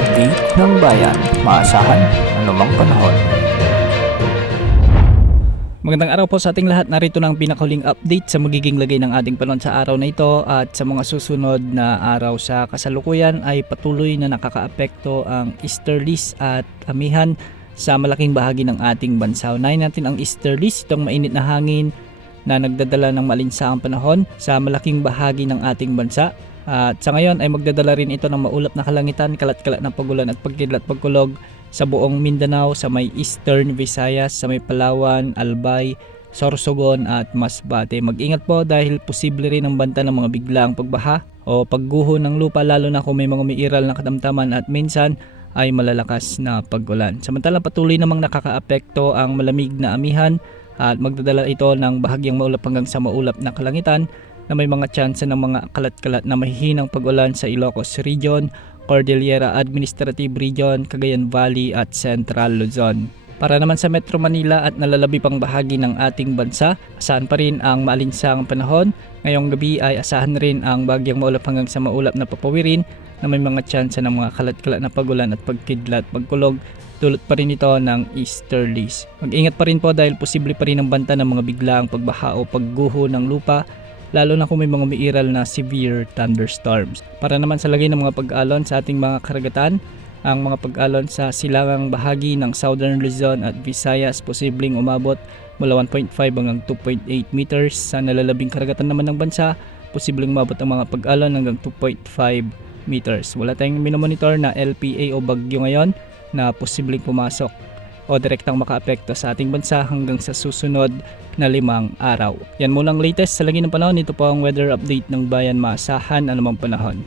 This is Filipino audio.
update ng bayan, maasahan anumang panahon. Magandang araw po sa ating lahat. Narito na ang pinakahuling update sa magiging lagay ng ating panahon sa araw na ito at sa mga susunod na araw. Sa kasalukuyan ay patuloy na nakakaapekto ang easterlies at amihan sa malaking bahagi ng ating bansa. Unahin natin ang easterlies, itong mainit na hangin na nagdadala ng malinsangang panahon sa malaking bahagi ng ating bansa. At sa ngayon ay magdadala rin ito ng maulap na kalangitan, kalat-kalat na pagulan at pagkidlat pagkulog sa buong Mindanao, sa may Eastern Visayas, sa may Palawan, Albay, Sorsogon at Masbate. Mag-ingat po dahil posible rin ang banta ng mga biglaang pagbaha o pagguho ng lupa, lalo na kung may mga umiiral na katamtaman at minsan ay malalakas na pag-ulan. Samantalang patuloy namang nakakaapekto ang malamig na amihan at magdadala ito ng bahagyang maulap hanggang sa maulap na kalangitan na may mga tsansa ng mga kalat-kalat na mahihinang pag-ulan sa Ilocos Region, Cordillera Administrative Region, Cagayan Valley at Central Luzon. Para naman sa Metro Manila at nalalabi pang bahagi ng ating bansa, asahan pa rin ang maalinsangang panahon. Ngayong gabi ay asahan rin ang bagyang maulap hanggang sa maulap na papawirin na may mga tsansa ng mga kalat-kalat na pagulan at pagkidlat pagkulog. Dulot pa rin ito ng easterlies. Mag-ingat pa rin po dahil posible pa rin ang banta ng mga biglaang pagbaha o pagguho ng lupa, lalo na kung may mga umiiral na severe thunderstorms. Para naman sa lagay ng mga pag-alon sa ating mga karagatan, ang mga pag-alon sa silangang bahagi ng Southern Luzon at Visayas posibleng umabot mula 1.5 hanggang 2.8 meters. Sa nalalabing karagatan naman ng bansa, posibleng umabot ang mga pag-alon hanggang 2.5 meters. Wala tayong minomonitor na LPA o bagyo ngayon na posibleng pumasok o direktang makaapekto sa ating bansa hanggang sa susunod na 5 araw. Yan muna ang latest sa lagi ng panahon. Ito po ang weather update ng bayan, maasahan anumang panahon.